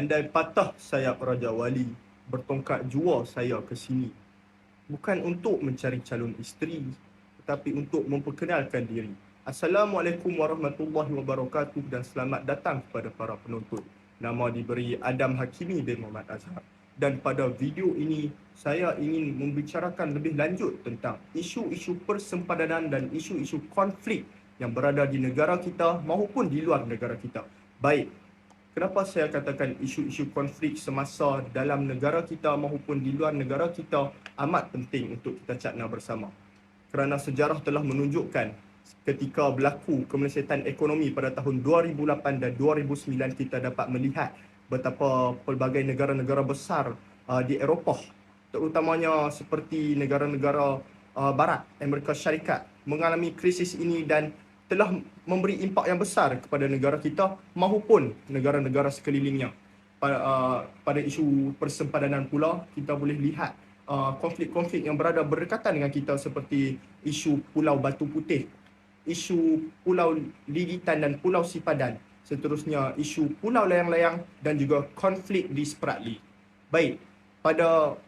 Andai patah sayap Raja Wali, bertongkat jua saya ke sini. Bukan untuk mencari calon isteri, tetapi untuk memperkenalkan diri. Assalamualaikum warahmatullahi wabarakatuh dan selamat datang kepada para penonton. Nama diberi Adam Hakimi bin Muhammad Azhar. Dan pada video ini, saya ingin membicarakan lebih lanjut tentang isu-isu persempadanan dan isu-isu konflik yang berada di negara kita maupun di luar negara kita. Baik, kenapa saya katakan isu-isu konflik semasa dalam negara kita maupun di luar negara kita amat penting untuk kita cakna bersama? Kerana sejarah telah menunjukkan ketika berlaku kemelesatan ekonomi pada tahun 2008 dan 2009, kita dapat melihat betapa pelbagai negara-negara besar di Eropah, terutamanya seperti negara-negara barat, Amerika Syarikat, mengalami krisis ini dan telah memberi impak yang besar kepada negara kita maupun negara-negara sekelilingnya. Pada isu persempadanan pula, kita boleh lihat konflik-konflik yang berada berdekatan dengan kita seperti isu Pulau Batu Putih, isu Pulau Ligitan dan Pulau Sipadan, seterusnya isu Pulau Layang-Layang dan juga konflik di Spratly. Baik, pada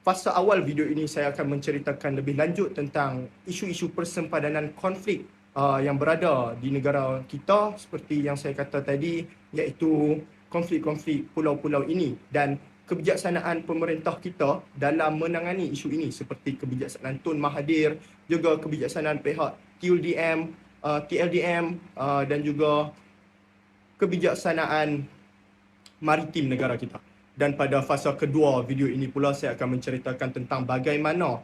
fasa awal video ini saya akan menceritakan lebih lanjut tentang isu-isu persempadanan konflik yang berada di negara kita seperti yang saya kata tadi, iaitu konflik-konflik pulau-pulau ini dan kebijaksanaan pemerintah kita dalam menangani isu ini seperti kebijaksanaan Tun Mahathir, juga kebijaksanaan pihak TLDM dan juga kebijaksanaan maritim negara kita. Dan pada fasa kedua video ini pula saya akan menceritakan tentang bagaimana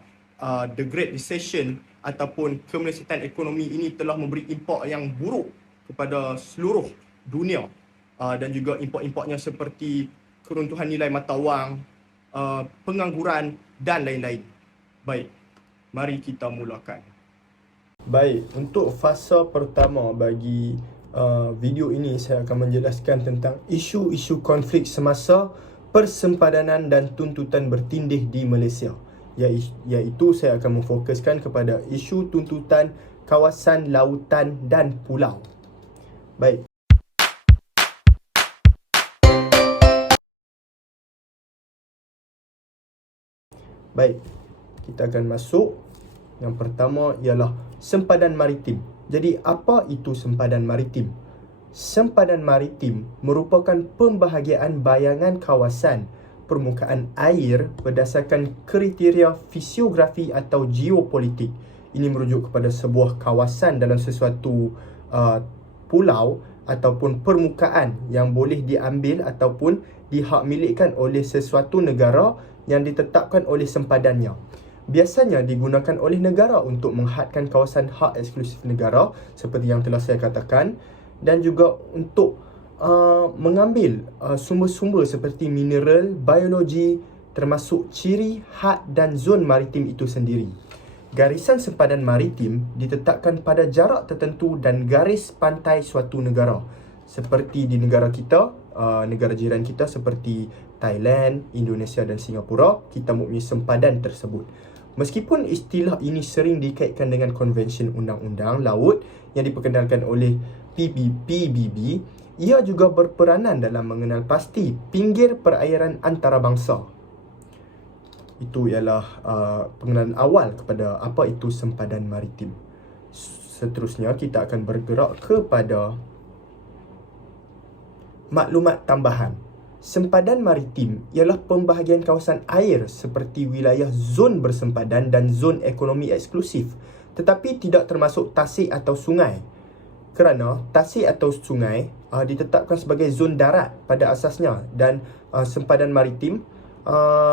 the Great Recession ataupun kemelesatan ekonomi ini telah memberi impak yang buruk kepada seluruh dunia dan juga impak-impaknya seperti keruntuhan nilai mata wang, pengangguran dan lain-lain. Baik, mari kita mulakan. Baik, untuk fasa pertama bagi video ini saya akan menjelaskan tentang isu-isu konflik semasa persempadanan dan tuntutan bertindih di Malaysia. Iaitu saya akan memfokuskan kepada isu tuntutan kawasan lautan dan pulau. Baik. Baik, kita akan masuk. Yang pertama ialah sempadan maritim. Jadi apa itu sempadan maritim? Sempadan maritim merupakan pembahagian bayangan kawasan permukaan air berdasarkan kriteria fisiografi atau geopolitik. Ini merujuk kepada sebuah kawasan dalam sesuatu pulau ataupun permukaan yang boleh diambil ataupun dihakmilikkan oleh sesuatu negara yang ditetapkan oleh sempadannya. Biasanya digunakan oleh negara untuk menghadkan kawasan hak eksklusif negara seperti yang telah saya katakan, dan juga untuk mengambil sumber-sumber seperti mineral, biologi, termasuk ciri, had dan zon maritim itu sendiri. Garisan sempadan maritim ditetapkan pada jarak tertentu dan garis pantai suatu negara. Seperti di negara kita, negara jiran kita seperti Thailand, Indonesia dan Singapura, kita mempunyai sempadan tersebut. Meskipun istilah ini sering dikaitkan dengan Konvensyen Undang-Undang Laut yang diperkenalkan oleh PBB, ia juga berperanan dalam mengenal pasti pinggir perairan antarabangsa. Itu ialah pengenalan awal kepada apa itu sempadan maritim. Seterusnya kita akan bergerak kepada maklumat tambahan. Sempadan maritim ialah pembahagian kawasan air seperti wilayah zon bersempadan dan zon ekonomi eksklusif, tetapi tidak termasuk tasik atau sungai. Kerana tasik atau sungai ditetapkan sebagai zon darat pada asasnya dan sempadan maritim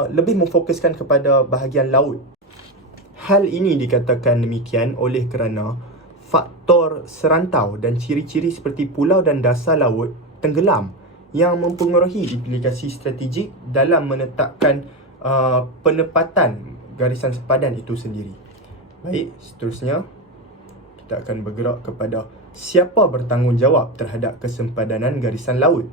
lebih memfokuskan kepada bahagian laut. Hal ini dikatakan demikian oleh kerana faktor serantau dan ciri-ciri seperti pulau dan dasar laut tenggelam yang mempengaruhi implikasi strategik dalam menetapkan penempatan garisan sempadan itu sendiri. Baik, seterusnya kita akan bergerak kepada siapa bertanggungjawab terhadap kesempadanan garisan laut.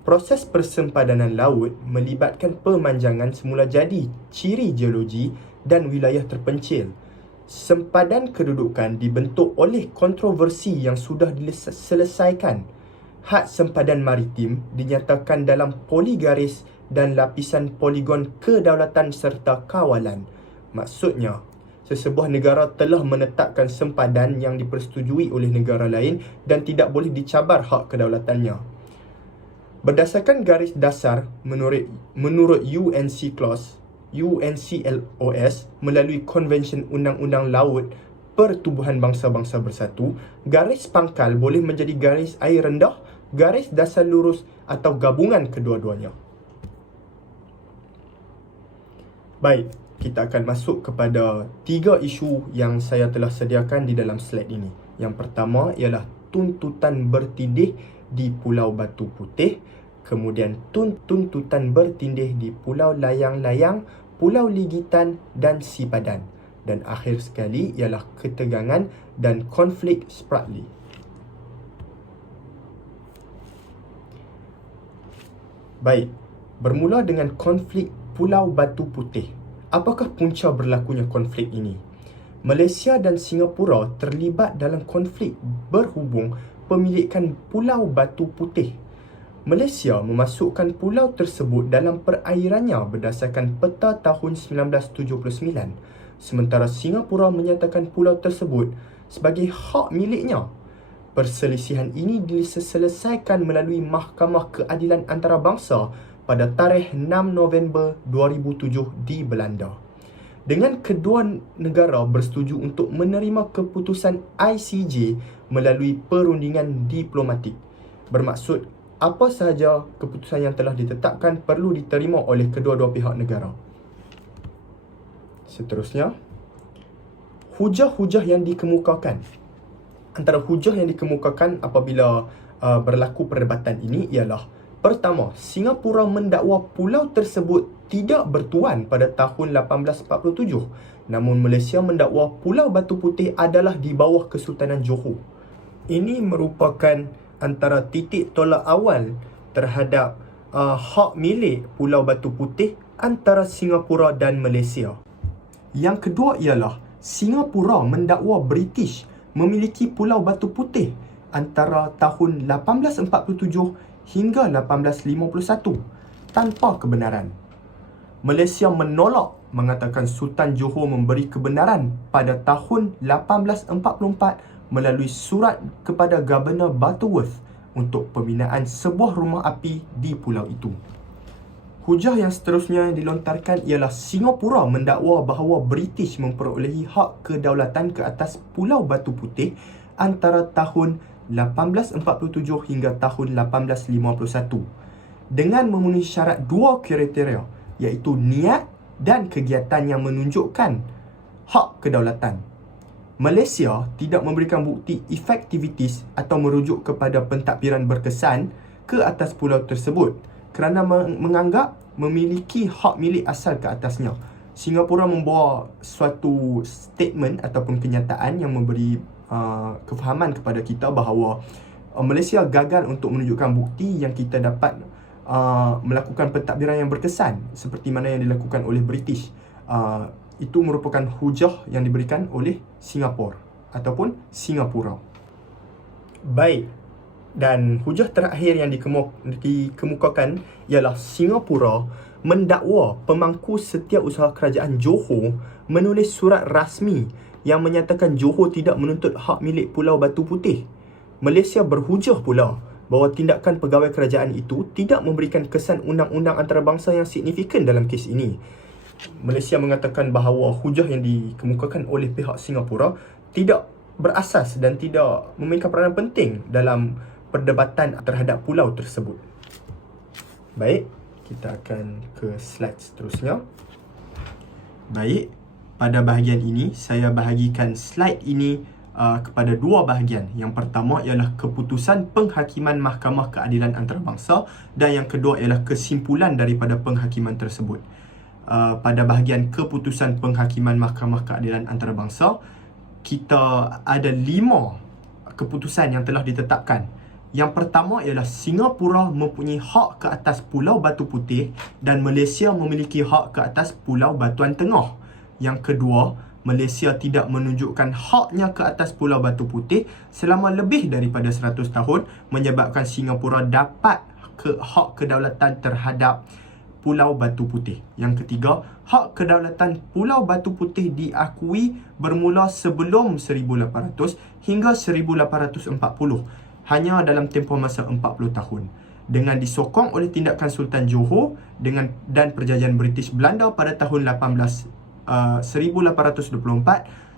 Proses persempadanan laut melibatkan pemanjangan semula jadi, ciri geologi dan wilayah terpencil. Sempadan kedudukan dibentuk oleh kontroversi yang sudah diselesaikan. had sempadan maritim dinyatakan dalam poligaris dan lapisan poligon kedaulatan serta kawalan. Maksudnya, sesebuah negara telah menetapkan sempadan yang dipersetujui oleh negara lain dan tidak boleh dicabar hak kedaulatannya. Berdasarkan garis dasar menurut UNCLOS melalui Konvensyen Undang-Undang Laut Pertubuhan Bangsa-Bangsa Bersatu, garis pangkal boleh menjadi garis air rendah, garis dasar lurus atau gabungan kedua-duanya. Baik, kita akan masuk kepada 3 isu yang saya telah sediakan di dalam slide ini. Yang pertama ialah tuntutan bertindih di Pulau Batu Putih, kemudian tuntutan bertindih di Pulau Layang-Layang, Pulau Ligitan dan Sipadan. Dan akhir sekali ialah ketegangan dan konflik Spratly. Baik, bermula dengan konflik Pulau Batu Putih. Apakah punca berlakunya konflik ini? Malaysia dan Singapura terlibat dalam konflik berhubung pemilikan Pulau Batu Putih. Malaysia memasukkan pulau tersebut dalam perairannya berdasarkan Peta tahun 1979, sementara Singapura menyatakan pulau tersebut sebagai hak miliknya. Perselisihan ini diselesaikan melalui Mahkamah Keadilan Antarabangsa pada tarikh 6 November 2007 di Belanda. Dengan kedua negara bersetuju untuk menerima keputusan ICJ melalui perundingan diplomatik. Bermaksud, apa sahaja keputusan yang telah ditetapkan perlu diterima oleh kedua-dua pihak negara. Seterusnya, hujah-hujah yang dikemukakan. Antara hujah yang dikemukakan apabila berlaku perdebatan ini ialah: pertama, Singapura mendakwa pulau tersebut tidak bertuan pada tahun 1847, namun Malaysia mendakwa Pulau Batu Putih adalah di bawah Kesultanan Johor. Ini merupakan antara titik tolak awal terhadap hak milik Pulau Batu Putih antara Singapura dan Malaysia. Yang kedua ialah Singapura mendakwa British memiliki Pulau Batu Putih antara tahun 1847 hingga 1851 tanpa kebenaran. Malaysia menolak, mengatakan Sultan Johor memberi kebenaran pada tahun 1844 melalui surat kepada Governor Butterworth untuk pembinaan sebuah rumah api di pulau itu. Hujah yang seterusnya dilontarkan ialah Singapura mendakwa bahawa British memperolehi hak kedaulatan ke atas Pulau Batu Putih antara tahun 1847 hingga tahun 1851 dengan memenuhi syarat 2 kriteria, iaitu niat dan kegiatan yang menunjukkan hak kedaulatan. Malaysia tidak memberikan bukti efektivitas atau merujuk kepada pentadbiran berkesan ke atas pulau tersebut kerana menganggap memiliki hak milik asal ke atasnya. Singapura membawa suatu statement ataupun kenyataan yang memberi kefahaman kepada kita bahawa Malaysia gagal untuk menunjukkan bukti yang kita dapat melakukan pentadbiran yang berkesan seperti mana yang dilakukan oleh British. Itu merupakan hujah yang diberikan oleh Singapura ataupun Singapura. Baik, dan hujah terakhir yang dikemukakan ialah Singapura mendakwa pemangku setiausaha kerajaan Johor menulis surat rasmi yang menyatakan Johor tidak menuntut hak milik Pulau Batu Putih. Malaysia berhujah pula bahawa tindakan pegawai kerajaan itu tidak memberikan kesan undang-undang antarabangsa yang signifikan dalam kes ini. Malaysia mengatakan bahawa hujah yang dikemukakan oleh pihak Singapura tidak berasas dan tidak memainkan peranan penting dalam perdebatan terhadap pulau tersebut. Baik, kita akan ke slide seterusnya. Baik, pada bahagian ini saya bahagikan slide ini kepada 2 bahagian. Yang pertama ialah keputusan penghakiman Mahkamah Keadilan Antarabangsa dan yang kedua ialah kesimpulan daripada penghakiman tersebut. Pada bahagian keputusan penghakiman Mahkamah Keadilan Antarabangsa, kita ada 5 keputusan yang telah ditetapkan. Yang pertama ialah Singapura mempunyai hak ke atas Pulau Batu Putih dan Malaysia memiliki hak ke atas Pulau Batuan Tengah. Yang kedua, Malaysia tidak menunjukkan haknya ke atas Pulau Batu Putih selama lebih daripada 100 tahun, menyebabkan Singapura dapat hak kedaulatan terhadap Pulau Batu Putih. Yang ketiga, hak kedaulatan Pulau Batu Putih diakui bermula sebelum 1800 hingga 1840, hanya dalam tempoh masa 40 tahun. Dengan disokong oleh tindakan Sultan Johor dan perjanjian British Belanda pada tahun 1824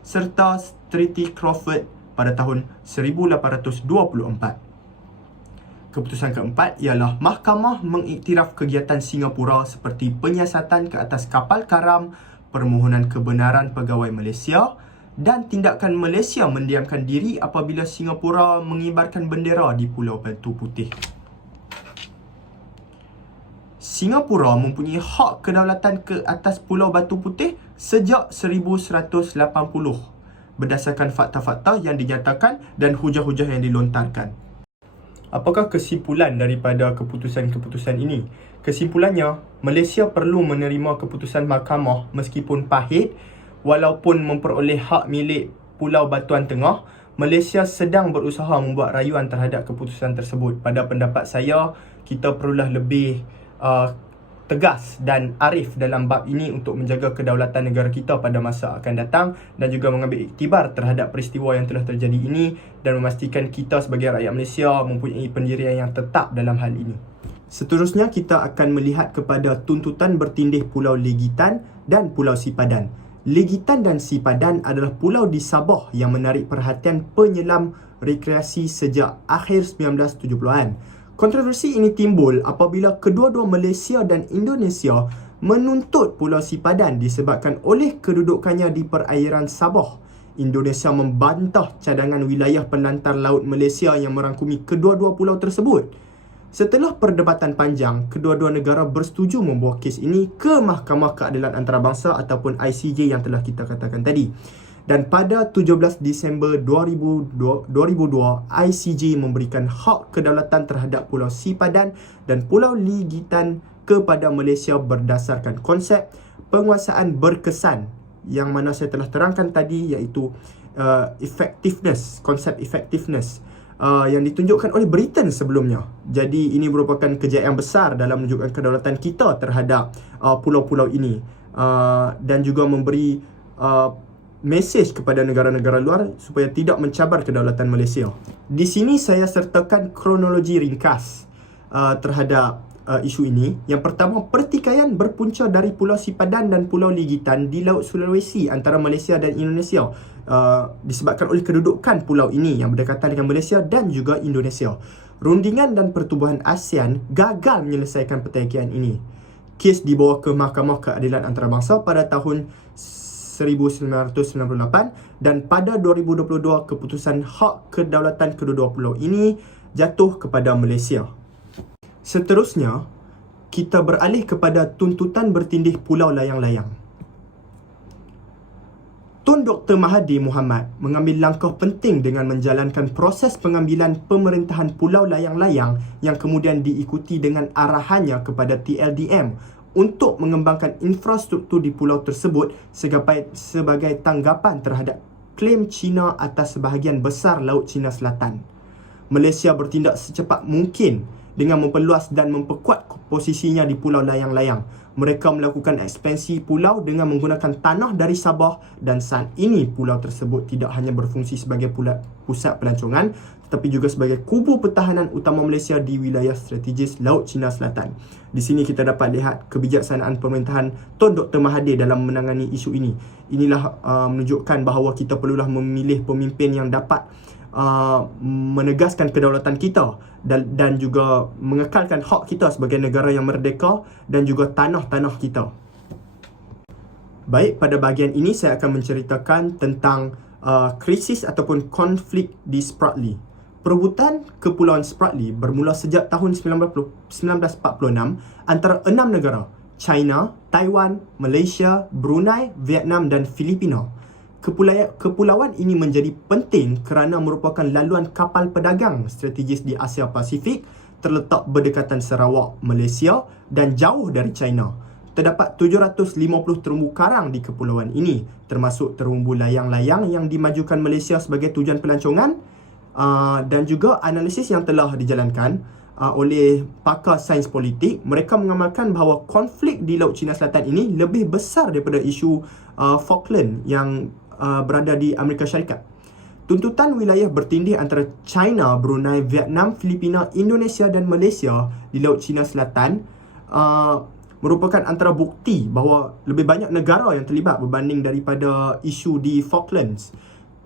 serta Treaty Crawford pada tahun 1824. Keputusan keempat ialah Mahkamah mengiktiraf kegiatan Singapura seperti penyiasatan ke atas kapal karam, permohonan kebenaran pegawai Malaysia dan tindakan Malaysia mendiamkan diri apabila Singapura mengibarkan bendera di Pulau Batu Putih. Singapura mempunyai hak kedaulatan ke atas Pulau Batu Putih sejak 1180 berdasarkan fakta-fakta yang dinyatakan dan hujah-hujah yang dilontarkan. Apakah kesimpulan daripada keputusan-keputusan ini? Kesimpulannya, Malaysia perlu menerima keputusan mahkamah meskipun pahit. Walaupun memperoleh hak milik Pulau Batuan Tengah, Malaysia sedang berusaha membuat rayuan terhadap keputusan tersebut. Pada pendapat saya, kita perlulah lebih tegas dan arif dalam bab ini untuk menjaga kedaulatan negara kita pada masa akan datang dan juga mengambil iktibar terhadap peristiwa yang telah terjadi ini dan memastikan kita sebagai rakyat Malaysia mempunyai pendirian yang tetap dalam hal ini. Seterusnya, kita akan melihat kepada tuntutan bertindih Pulau Legitan dan Pulau Sipadan. Legitan dan Sipadan adalah pulau di Sabah yang menarik perhatian penyelam rekreasi sejak akhir 1970-an. Kontroversi ini timbul apabila kedua-dua Malaysia dan Indonesia menuntut Pulau Sipadan disebabkan oleh kedudukannya di perairan Sabah. Indonesia membantah cadangan wilayah pelantar laut Malaysia yang merangkumi kedua-dua pulau tersebut. Setelah perdebatan panjang, kedua-dua negara bersetuju membawa kes ini ke Mahkamah Keadilan Antarabangsa ataupun ICJ yang telah kita katakan tadi. Dan pada 17 Disember 2002, ICJ memberikan hak kedaulatan terhadap Pulau Sipadan dan Pulau Legitan kepada Malaysia berdasarkan konsep penguasaan berkesan yang mana saya telah terangkan tadi, iaitu konsep effectiveness yang ditunjukkan oleh Britain sebelumnya. Jadi ini merupakan kejayaan yang besar dalam menunjukkan kedaulatan kita terhadap pulau-pulau ini dan juga memberi mesej kepada negara-negara luar supaya tidak mencabar kedaulatan Malaysia. Di sini saya sertakan kronologi ringkas terhadap isu ini. Yang pertama, pertikaian berpunca dari Pulau Sipadan dan Pulau Legitan di Laut Sulawesi antara Malaysia dan Indonesia disebabkan oleh kedudukan pulau ini yang berdekatan dengan Malaysia dan juga Indonesia. Rundingan dan Pertubuhan ASEAN gagal menyelesaikan pertikaian ini. Kes dibawa ke Mahkamah Keadilan Antarabangsa pada tahun 1998 dan pada 2022 keputusan hak kedaulatan kedua-dua pulau ini jatuh kepada Malaysia. Seterusnya, kita beralih kepada tuntutan bertindih Pulau Layang-Layang. Tun Dr. Mahathir Mohamad mengambil langkah penting dengan menjalankan proses pengambilan pemerintahan Pulau Layang-Layang yang kemudian diikuti dengan arahannya kepada TLDM untuk mengembangkan infrastruktur di pulau tersebut sebagai tanggapan terhadap klaim China atas sebahagian besar Laut China Selatan. Malaysia bertindak secepat mungkin dengan memperluas dan memperkuat posisinya di Pulau Layang-Layang. Mereka melakukan ekspansi pulau dengan menggunakan tanah dari Sabah dan saat ini pulau tersebut tidak hanya berfungsi sebagai pusat pelancongan tetapi juga sebagai kubu pertahanan utama Malaysia di wilayah strategis Laut China Selatan. Di sini kita dapat lihat kebijaksanaan pemerintahan Tun Dr. Mahathir dalam menangani isu ini. Inilah menunjukkan bahawa kita perlulah memilih pemimpin yang dapat menegaskan kedaulatan kita dan juga mengekalkan hak kita sebagai negara yang merdeka dan juga tanah-tanah kita. Baik, pada bahagian ini saya akan menceritakan tentang krisis ataupun konflik di Spratly. Perebutan Kepulauan Spratly bermula sejak tahun 1946 antara 6 negara: China, Taiwan, Malaysia, Brunei, Vietnam dan Filipina. Kepulauan ini menjadi penting kerana merupakan laluan kapal pedagang strategis di Asia Pasifik, terletak berdekatan Sarawak, Malaysia dan jauh dari China. terdapat 750 terumbu karang di kepulauan ini, termasuk terumbu layang-layang yang dimajukan Malaysia sebagai tujuan pelancongan. Dan juga analisis yang telah dijalankan oleh pakar sains politik, mereka mengamalkan bahawa konflik di Laut Cina Selatan ini lebih besar daripada isu Falkland yang berada di Amerika Syarikat. Tuntutan wilayah bertindih antara China, Brunei, Vietnam, Filipina, Indonesia dan Malaysia di Laut Cina Selatan merupakan antara bukti bahawa lebih banyak negara yang terlibat berbanding daripada isu di Falklands.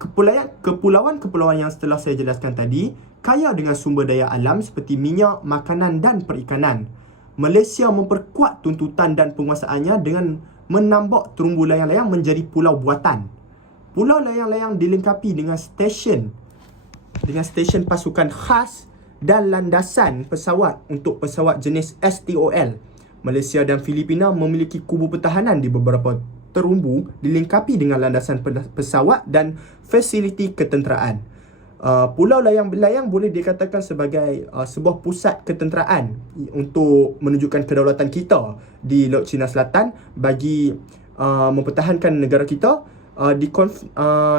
Kepulauan-kepulauan yang setelah saya jelaskan tadi kaya dengan sumber daya alam seperti minyak, makanan dan perikanan. Malaysia memperkuat tuntutan dan penguasaannya dengan menambah terumbu layang-layang menjadi pulau buatan. Pulau layang-layang dilengkapi dengan stesen pasukan khas dan landasan pesawat untuk pesawat jenis STOL. Malaysia dan Filipina memiliki kubu pertahanan di beberapa terumbu dilengkapi dengan landasan pesawat dan fasiliti ketenteraan. Pulau layang-layang boleh dikatakan sebagai sebuah pusat ketenteraan untuk menunjukkan kedaulatan kita di Laut Cina Selatan bagi mempertahankan negara kita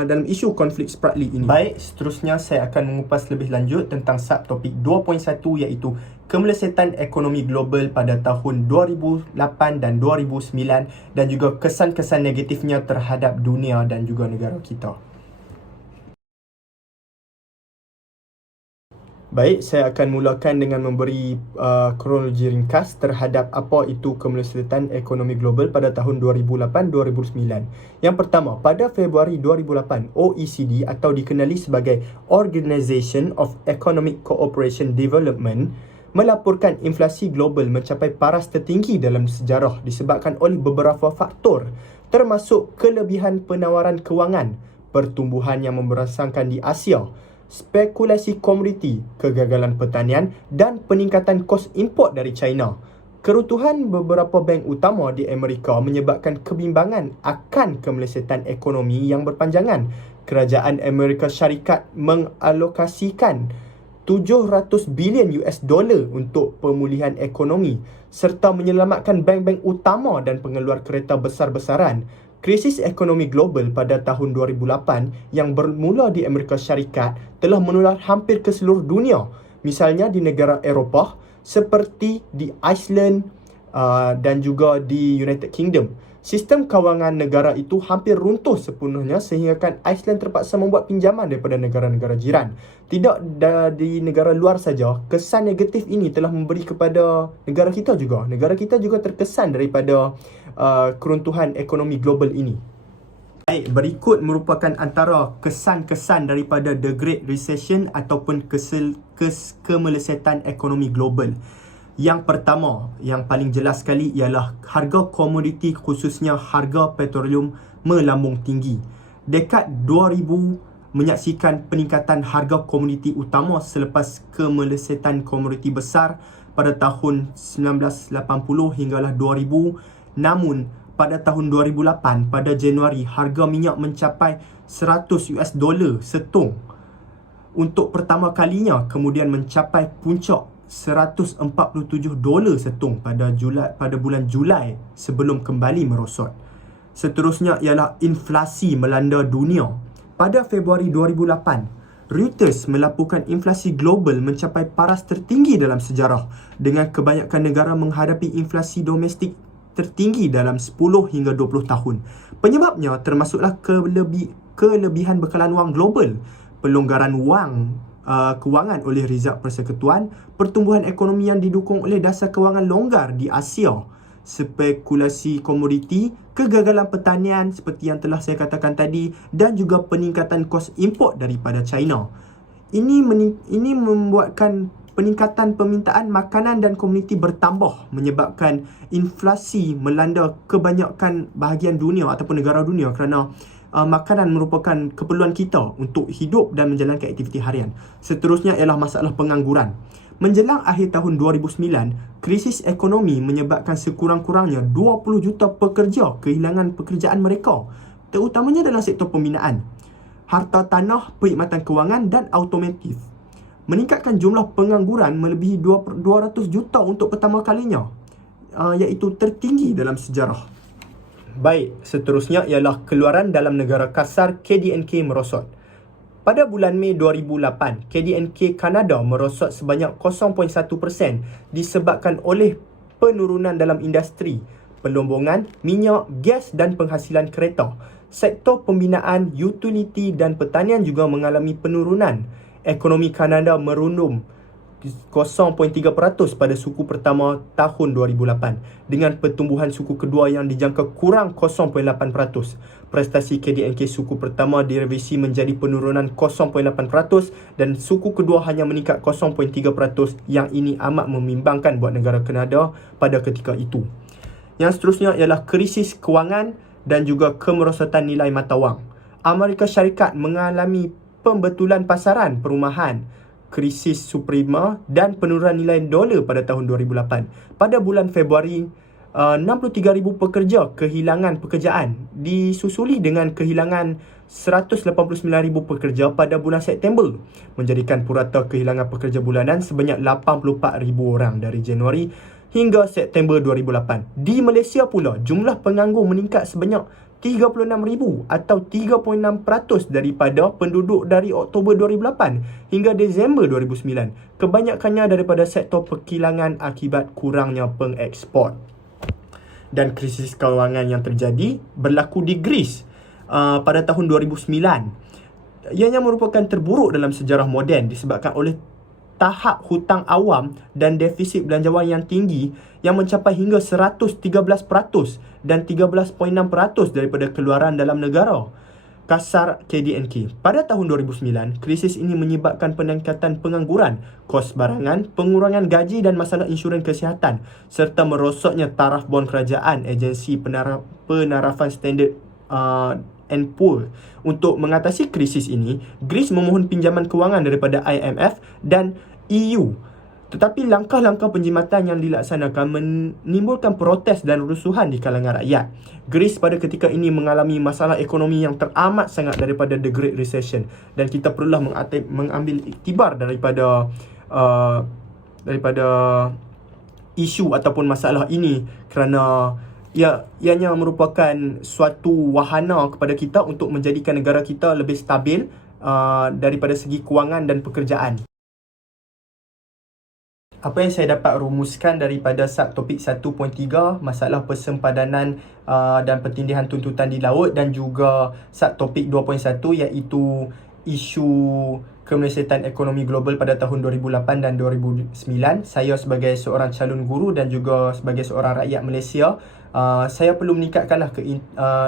dalam isu konflik Spratly ini. Baik, seterusnya saya akan mengupas lebih lanjut tentang subtopik 2.1 iaitu kemelesetan ekonomi global pada tahun 2008 dan 2009 dan juga kesan-kesan negatifnya terhadap dunia dan juga negara kita. Baik, saya akan mulakan dengan memberi kronologi ringkas terhadap apa itu kemelesetan ekonomi global pada tahun 2008-2009. Yang pertama, pada Februari 2008, OECD atau dikenali sebagai Organisation of Economic Cooperation Development melaporkan inflasi global mencapai paras tertinggi dalam sejarah disebabkan oleh beberapa faktor, termasuk kelebihan penawaran kewangan, pertumbuhan yang memberangsangkan di Asia, spekulasi komoditi, kegagalan pertanian dan peningkatan kos import dari China. Kerutuhan beberapa bank utama di Amerika menyebabkan kebimbangan akan kemelesetan ekonomi yang berpanjangan. Kerajaan Amerika Syarikat mengalokasikan 700 bilion US dollar untuk pemulihan ekonomi serta menyelamatkan bank-bank utama dan pengeluar kereta besar-besaran. Krisis ekonomi global pada tahun 2008 yang bermula di Amerika Syarikat telah menular hampir ke seluruh dunia. Misalnya di negara Eropah seperti di Iceland dan juga di United Kingdom. Sistem kewangan negara itu hampir runtuh sepenuhnya sehingga Iceland terpaksa membuat pinjaman daripada negara-negara jiran. Tidak di negara luar saja, kesan negatif ini telah memberi kepada negara kita juga. Negara kita juga terkesan daripada keruntuhan ekonomi global ini. Baik, berikut merupakan antara kesan-kesan daripada The Great Recession ataupun kemelesetan ekonomi global. Yang pertama, yang paling jelas sekali ialah harga komoditi khususnya harga petroleum melambung tinggi. Dekad 2000 menyaksikan peningkatan harga komoditi utama selepas kemelesetan komoditi besar pada tahun 1980 hinggalah 2000. Namun, pada tahun 2008, pada Januari, harga minyak mencapai 100 US dollar setung. Untuk pertama kalinya, kemudian mencapai puncak 147 dolar setung pada bulan Julai sebelum kembali merosot. Seterusnya ialah inflasi melanda dunia. Pada Februari 2008, Reuters melaporkan inflasi global mencapai paras tertinggi dalam sejarah dengan kebanyakan negara menghadapi inflasi domestik tertinggi dalam 10 hingga 20 tahun. Penyebabnya termasuklah kelebihan bekalan wang global, pelonggaran kewangan oleh Rizal Persekutuan, pertumbuhan ekonomi yang didukung oleh dasar kewangan longgar di Asia, spekulasi komoditi, kegagalan pertanian seperti yang telah saya katakan tadi dan juga peningkatan kos import daripada China. Ini membuatkan peningkatan permintaan makanan dan komoditi bertambah menyebabkan inflasi melanda kebanyakan bahagian dunia ataupun negara dunia kerana makanan merupakan keperluan kita untuk hidup dan menjalankan aktiviti harian. Seterusnya ialah masalah pengangguran. Menjelang akhir tahun 2009, krisis ekonomi menyebabkan sekurang-kurangnya 20 juta pekerja kehilangan pekerjaan mereka, terutamanya dalam sektor pembinaan, harta tanah, perkhidmatan kewangan dan automotif. Meningkatkan jumlah pengangguran melebihi 200 juta untuk pertama kalinya. iaitu tertinggi dalam sejarah. Baik, seterusnya ialah keluaran dalam negara kasar KDNK merosot. Pada bulan Mei 2008, KDNK Kanada merosot sebanyak 0.1% disebabkan oleh penurunan dalam industri, pelombongan, minyak, gas dan penghasilan kereta. Sektor pembinaan, utiliti dan pertanian juga mengalami penurunan. Ekonomi Kanada merundum 0.3% pada suku pertama tahun 2008 dengan pertumbuhan suku kedua yang dijangka kurang 0.8%. Prestasi KDNK suku pertama direvisi menjadi penurunan 0.8% dan suku kedua hanya meningkat 0.3%. Yang ini amat membimbangkan buat negara Kanada pada ketika itu. Yang seterusnya ialah krisis kewangan dan juga kemerosotan nilai mata wang. Amerika Syarikat mengalami pembetulan pasaran perumahan, krisis subprima dan penurunan nilai dolar pada tahun 2008. Pada bulan Februari, 63,000 pekerja kehilangan pekerjaan, disusuli dengan kehilangan 189,000 pekerja pada bulan September, menjadikan purata kehilangan pekerja bulanan sebanyak 84,000 orang dari Januari hingga September 2008. Di Malaysia pula, jumlah penganggur meningkat sebanyak 36,000 atau 3.6% daripada penduduk dari Oktober 2008 hingga Disember 2009. Kebanyakannya daripada sektor perkilangan akibat kurangnya pengeksport. Dan krisis kewangan yang terjadi berlaku di Greece pada tahun 2009. Ianya merupakan terburuk dalam sejarah moden disebabkan oleh tahap hutang awam dan defisit belanjawan yang tinggi yang mencapai hingga 113% dan 13.6% daripada keluaran dalam negara kasar KDNK. Pada tahun 2009, krisis ini menyebabkan peningkatan pengangguran, kos barangan, pengurangan gaji dan masalah insurans kesihatan serta merosotnya taraf bon kerajaan agensi penarafan standard and Poor. Untuk mengatasi krisis ini, Greece memohon pinjaman kewangan daripada IMF dan EU. Tetapi langkah-langkah penjimatan yang dilaksanakan menimbulkan protes dan rusuhan di kalangan rakyat. Greece pada ketika ini mengalami masalah ekonomi yang teramat sangat daripada The Great Recession dan kita perlulah mengambil iktibar daripada isu ataupun masalah ini kerana ianya merupakan suatu wahana kepada kita untuk menjadikan negara kita lebih stabil daripada segi kewangan dan pekerjaan. Apa yang saya dapat rumuskan daripada subtopik 1.3, masalah persempadanan dan pertindihan tuntutan di laut, dan juga subtopik 2.1 iaitu isu kemerosatan ekonomi global pada tahun 2008 dan 2009. Saya sebagai seorang calon guru dan juga sebagai seorang rakyat Malaysia, saya perlu meningkatkanlah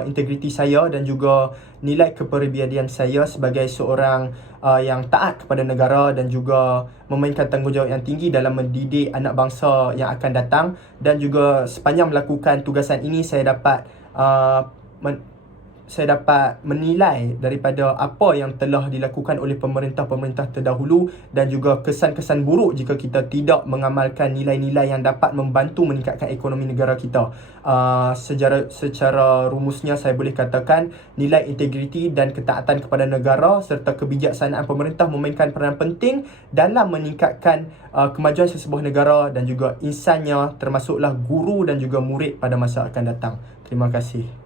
integriti saya dan juga nilai kepribadian saya sebagai seorang yang taat kepada negara dan juga memainkan tanggungjawab yang tinggi dalam mendidik anak bangsa yang akan datang. Dan juga sepanjang melakukan tugasan ini, saya dapat menilai daripada apa yang telah dilakukan oleh pemerintah-pemerintah terdahulu dan juga kesan-kesan buruk jika kita tidak mengamalkan nilai-nilai yang dapat membantu meningkatkan ekonomi negara kita. Secara rumusnya saya boleh katakan nilai integriti dan ketaatan kepada negara serta kebijaksanaan pemerintah memainkan peranan penting dalam meningkatkan kemajuan sesebuah negara dan juga insannya, termasuklah guru dan juga murid pada masa akan datang. Terima kasih.